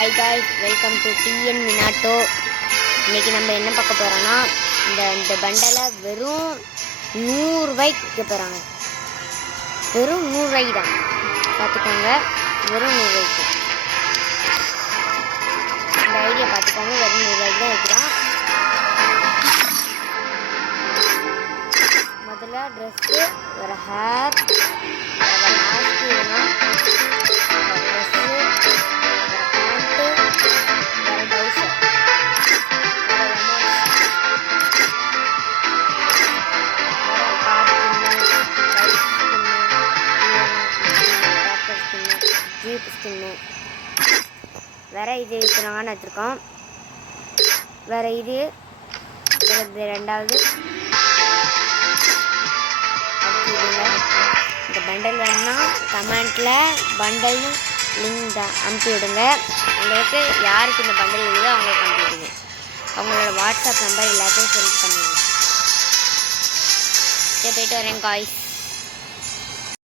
Hi guys, welcome to TN Minato. இன்றைக்கி நம்ம என்ன பார்க்க போகிறோன்னா, இந்த பண்டலை வெறும் 100 ரூபாய்க்கு விற்க போகிறாங்க. வெறும் 100 ரூபாய்க்கு தான், பார்த்துக்கோங்க. வெறும் 100 ரூபாய்க்கு இந்த ஐடியா பார்த்துக்கோங்க. வெறும் 100 ரூபாய்க்கு தான் விற்கிறான். முதல்ல ட்ரெஸ்ஸு, ஒரு ஹேர், ஒரு மாஸ்க், இதுனா ட்ரெஸ்ஸு, ஜீப் ஸ்கின்னு, வேறு இது இருக்கிறாங்கன்னு வச்சுருக்கோம். வேறு இது ரெண்டாவது இந்த பண்டல் வேணும்னா கமெண்ட்டில் பண்டல்னு லிங்க் தான் அனுப்பி விடுங்க. உங்களுக்கு யாருக்கு இந்த பண்டல் இல்லையோ அவங்களுக்கு அனுப்பி விடுங்க. அவங்களோட வாட்ஸ்அப் நம்பர் எல்லாத்தையும் சென்ட் பண்ணிடுங்க. போயிட்டு வரேன் காய்ஸ்.